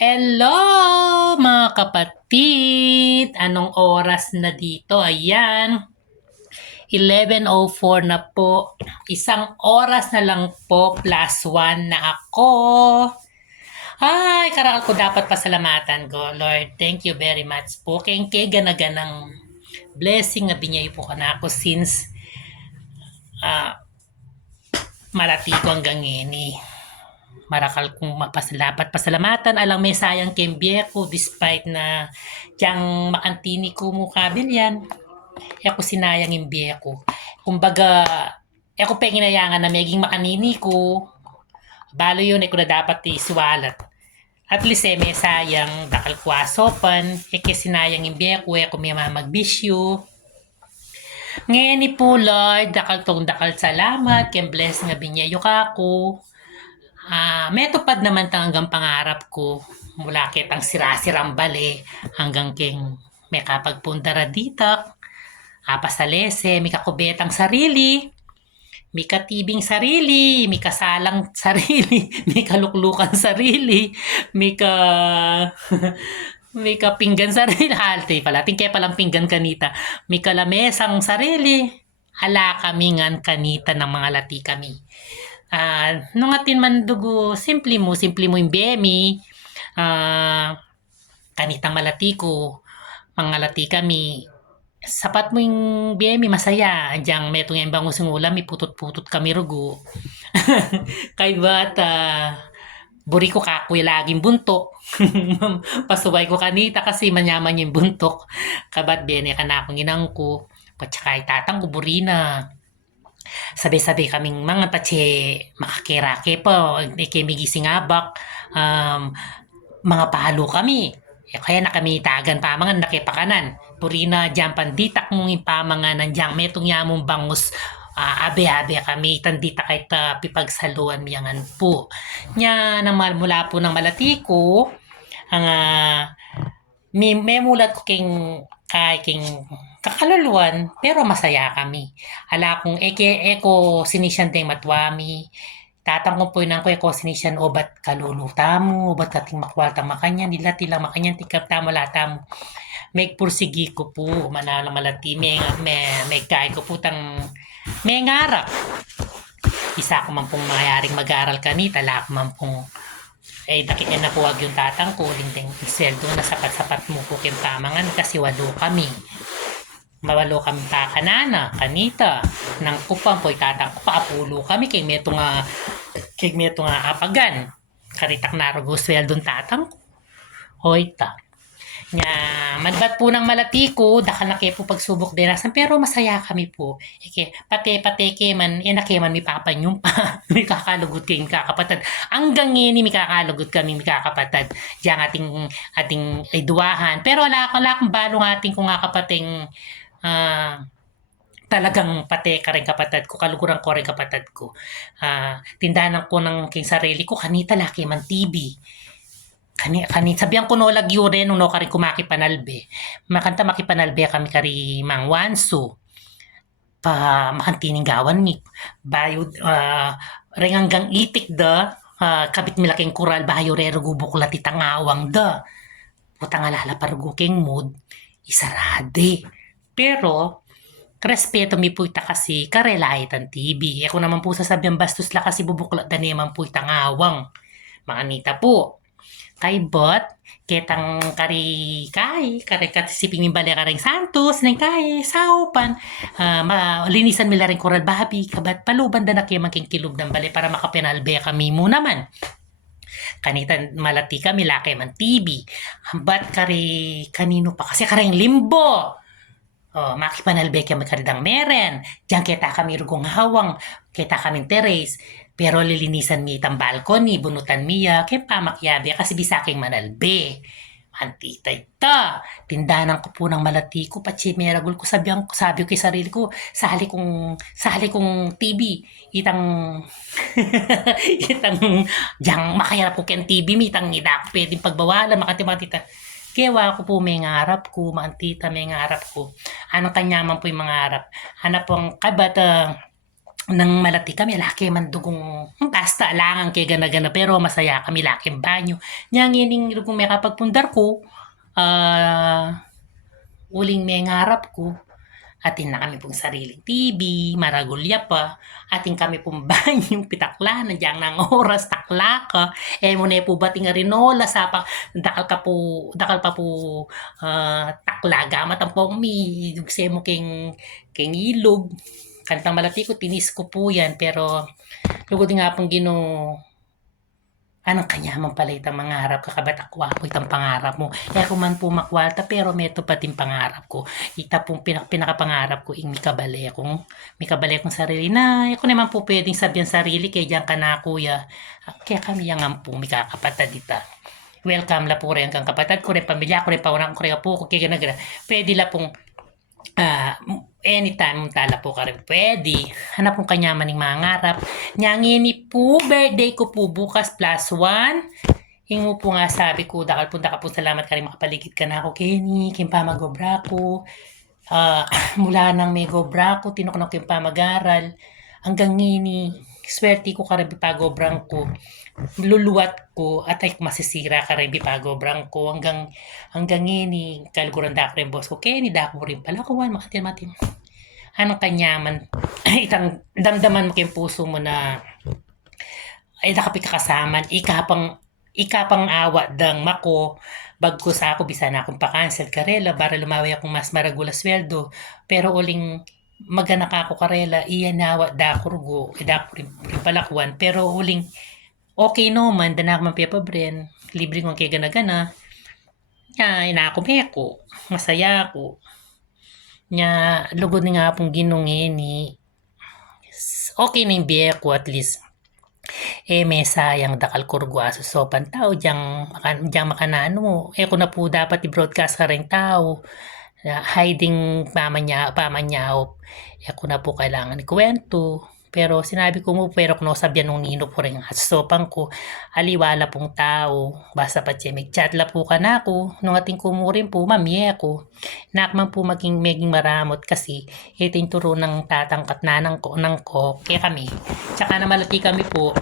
Hello mga kapatid! Anong oras na dito? Ayan. 11.04 na po. Isang oras na lang po plus 1 na ako. Ay, karakal ko dapat pasalamatan ko. Lord, thank you very much po. Kay ganaganang blessing na binyay po ka na ako since ah malati ko hanggang ini marakal kong mapasalapat pasalamatan alang may sayang kembye ko despite na tiyang makantini ko mo kabilyan e ako sinayang imbye ko kumbaga e ako penginayangan na meging makanini ko. Balo yun e ko na dapat iswalat at least eh may sayang dakal ko asopan. E kaya sinayang imbye ko e ako may magbisyo. Ngayon ni po Lord, dakal tong dakal salamat, ken bless nga binyayo ka ako. Ah, may tupad naman tang hanggang pangarap ko. Mula kitang sirasirang bali hanggang king may kapagpundara dito. Apasalese, may kakubetang sarili. May katibing sarili, may kasalang sarili, may kaluklukan sarili, may ka... may kapinggan sarili. Halte pala, tingke palang pinggan kanita. May kalamesang sarili. Ala kami ngan kanita ng mga lati kami. Ah, nung atin man dugo, simple mo, simple mo yung bemi. Ah, kanitang malati ko, mga lati kami. Sapat mo yung bemi, masaya. Diyan, metong yung bangus ng ulam, may putot-putot kami rugo. Kay bata, buri ko kakoy laging buntok. Pasubay ko kanita kasi manyaman yung buntok. Kabat bene ka na akong inang ko. Patsaka itatang ko burina sabi-sabi kaming mga tatse makakirake po, ike migising abak, um, mga palo kami. Eh, Kaya na kami tagan pa mga nakipakanan. Purina dyan panditak mong ipamangan ng dyan metong yamong bangus ah, abe-abe kami tandita kay ta pipagsaluan miyangan po. Nya naman mula po ng malati ko, ang ah, may, may mulat ko king kay king kakaluluan pero masaya kami. Ala kung eke eko sinisyan ding matwami. Tatang ko po nang ko eko sinisyan o bat kaluluta mo, o bat kating makwaltang makanya, nila tilang makanya tikap tamo latam. Meg pursigi ko po, manala malati, may, may, may kay ko po tang may ngarap. Isa ko man pong mayaring mag-aral kani, tala ko man pong eh, dakit na po wag yung tatang ko, lindeng sweldo na sapat-sapat mo po kimpamangan kasi walo kami mawalo kami ta kanana, kanita, nang kupang po'y tatang ko paapulo kami kay meto nga kay meto nga apagan. Karitak na rugo sweldon tatang ko. Hoy ta. Nya, madbat po ng malati ko, daka na kayo po pagsubok dinasan, pero masaya kami po. Ike, pate, pate, ke man, eh, na man, may papan yung pa, may kakalugot kayong kakapatad. Hanggang ngayon, may kakalugot kami, may kakapatad. Diyan ating, ating iduwahan. Pero wala, wala akong balong ating kung nga kapating, ah, talagang pate ka rin kapatid ko, kaluguran ko rin kapatid ko. Ah, tindahan ko ng king sarili ko, kanita laki man TV. Kani, kani, sabihan ko no lagyo rin, no kari kumaki panalbe. Makanta makipanalbe kami kari mang wanso. Pa makantining gawan mi. Bayod, ah, ringanggang itik da, ah, kabit milaking kural, bayo rero gubok latitang awang da. Putang alala paruguking mood, isarade. Pero, respeto mi po ita kasi karelait ang TV. Ako naman po sasabihan bastos la kasi bubuklat da naman po itang awang. Mga nita po. Kay bot, ketang kari kay, kari katisiping ni bali karing santos, nang kay, saupan, uh, malinisan mila rin koral babi, kabat paluban da na kayo making kilub ng bali para makapinalbe kami mo naman. Kanita malati kami, laki man TV. Hambat kari kanino pa, kasi karing limbo. Oh, makipanalbe kami karidang meren. Diyan kita kami rugong hawang, kita kaming teres. Pero lilinisan mi itang balcony, bunutan miya, kaya pamakyabe kasi bisaking manalbe. Antita ita. Tindahan ko po ng malati ko, patsi meragul ko, sabi, ko, sabi ko kay sarili ko, sali kong, sali kong TV, itang, itang, diyang makayarap ko ken TV, mi, itang ida, pwedeng pagbawalan, makatimatita. Kewa ko po may ngarap ko, maantita may ngarap ko. Ano kanya man po yung mga harap. Hanap po ang kabat, uh, nang malati kami, laki man dugong basta langan kay gana-gana pero masaya kami laking banyo. Nya ngining dugong may kapagpundar ko, ah uling may ngarap ko, atin na kami pong sariling TV, maragulya pa, atin kami pong banyong pitakla, nandiyan ng oras, takla ka, eh mo na po bating rinola, sapa, dakal ka po, dakal pa po, ah, takla, gamat ang pong mi, dugse mo king, king ilog, kantang malati ko, tinis ko po yan, pero, lugod nga pong gino, anong kanyaman pala itang mangarap, kakabatakwa ko itang pangarap mo. Kung man po makwalta, pero meto pa din pangarap ko. Ita pong pinak pinakapangarap ko, ing mikabali akong, mikabali akong sarili na, ako naman po pwedeng sabihan sarili, kay diyan ka na kuya. Ah, Kaya kami yang ampong mikakapatad dita. Welcome la po rin kang kapatid ko rin, pamilya ko rin, paunang ko rin po, kaya gana Pwede la pong, ah, anytime tala po ka rin pwede. Hanap pong kanyaman ng mangarap. Nyangini po, birthday ko po bukas plus one. Hingo po nga sabi ko, dakal po, dakal po, salamat ka rin makapaligid ka na ako, Kenny, kimpa magobra ko. Ah, mula nang may gobra ko, tinuknak yung pamag-aral. Hanggang ngini, swerte ko ka rin bipagobrang ko. Luluwat ko at ay masisira ka rin bipagobrang ko. Hanggang, hanggang ngini, kalguran da ko rin boss ko, Kenny, dako rin pala ko, makatin matin. Anong kanyaman, itang damdaman mo kayong puso mo na ay nakapi kakasaman, ikapang ikapang awa dang mako bagko sa ako bisa na akong pa-cancel karela para lumawi akong mas maragula sweldo pero uling magana ka ako karela iya nawa da kurgo da rin palakwan. Pero uling okay no man da na ako man pabren libre ko kay gana-gana. Nya ina ako meko masaya ako. Nya lugod ni nga pong ginungin ni okay na yung biye ko at least eh may sayang dakal kurgwa sa sopan tao diyang, diyang makanano. Eh kung na po dapat i-broadcast ka rin tao, na hiding pamanya, pamanyaw, eh kung na po kailangan ikwento. Pero sinabi ko mo, pero kung sabihan nung nino po rin at sopan ko, aliwala pong tao, basta pa siya, chat la po ka na ako, nung ating kumurin po, mamye ako. Nakman po maging maging maramot kasi ito yung turo ng tatangkat na ng ko, ng ko, kaya kami. Tsaka na malati kami po,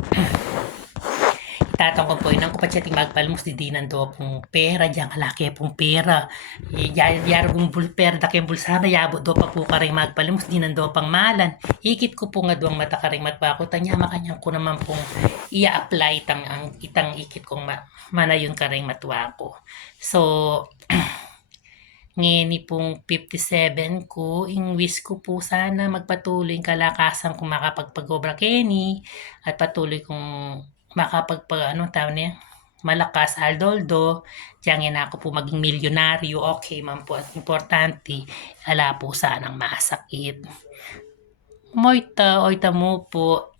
tatang ko po inang ko pa siya magpalmos di dinan do pong pera diyan kalaki pong pera. Yar yar kong bul pera da kayong bulsada yabo do pa po ka rin magpalmos dinan do pang malan. Ikit ko po nga duwang mata ka rin matbako tanya makanyang ko naman pong ia-apply tang ang itang ikit kong ma, manayon ka rin matwa ko so ngini pong 57 ko, ing wish ko po sana magpatuloy kalakasan kung makapagpagobra Kenny at patuloy kong makapagpag ano tawag niya malakas aldoldo diyan na ako po maging milyonaryo. Okay man po at importante ala po sanang masakit. Moita oita mo po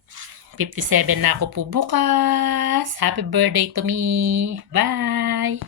57 na ako po bukas. Happy birthday to me. Bye